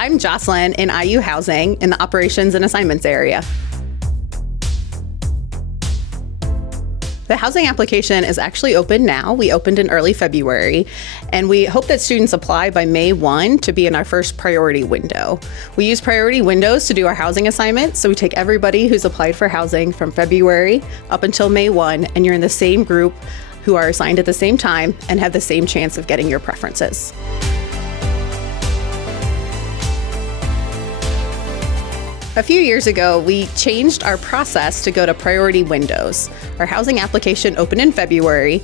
I'm Jocelyn in IU Housing in the Operations and Assignments area. The housing application is actually open now. We opened in early February, and we hope that students apply by May 1 to be in our first priority window. We use priority windows to do our housing assignments, so we take everybody who's applied for housing from February up until May 1, and you're in the same group who are assigned at the same time and have the same chance of getting your preferences. A few years ago, we changed our process to go to priority windows. Our housing application opened in February,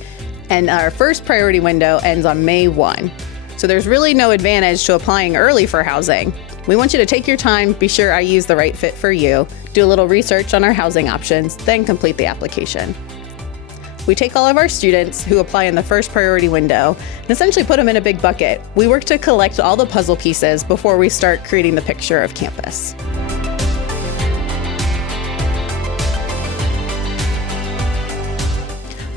and our first priority window ends on May 1. So there's really no advantage to applying early for housing. We want you to take your time, be sure IU is the right fit for you, do a little research on our housing options, then complete the application. We take all of our students who apply in the first priority window and essentially put them in a big bucket. We work to collect all the puzzle pieces before we start creating the picture of campus.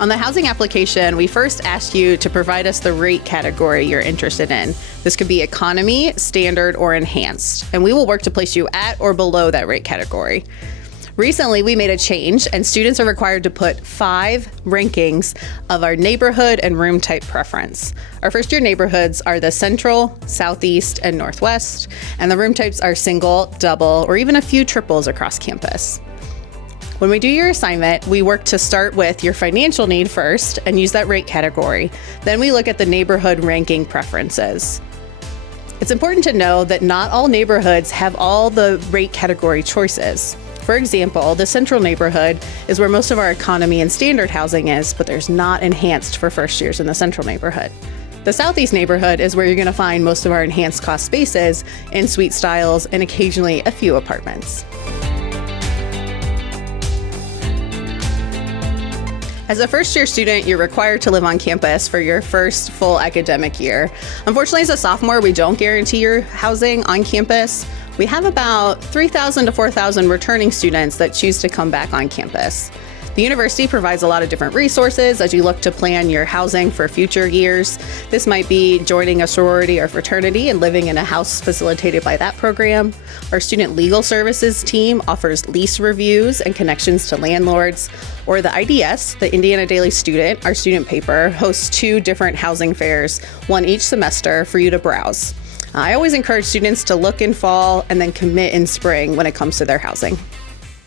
On the housing application, we first ask you to provide us the rate category you're interested in. This could be economy, standard, or enhanced, and we will work to place you at or below that rate category. Recently, we made a change, and students are required to put 5 rankings of our neighborhood and room type preference. Our first year neighborhoods are the Central, Southeast, and Northwest, and the room types are single, double, or even a few triples across campus. When we do your assignment, we work to start with your financial need first and use that rate category. Then we look at the neighborhood ranking preferences. It's important to know that not all neighborhoods have all the rate category choices. For example, the Central neighborhood is where most of our economy and standard housing is, but there's not enhanced for first years in the Central neighborhood. The Southeast neighborhood is where you're going to find most of our enhanced cost spaces in suite styles and occasionally a few apartments. As a first-year student, you're required to live on campus for your first full academic year. Unfortunately, as a sophomore, we don't guarantee your housing on campus. We have about 3,000 to 4,000 returning students that choose to come back on campus. The university provides a lot of different resources as you look to plan your housing for future years. This might be joining a sorority or fraternity and living in a house facilitated by that program. Our student legal services team offers lease reviews and connections to landlords. Or the IDS, the Indiana Daily Student, our student paper, hosts 2 different housing fairs, one each semester for you to browse. I always encourage students to look in fall and then commit in spring when it comes to their housing.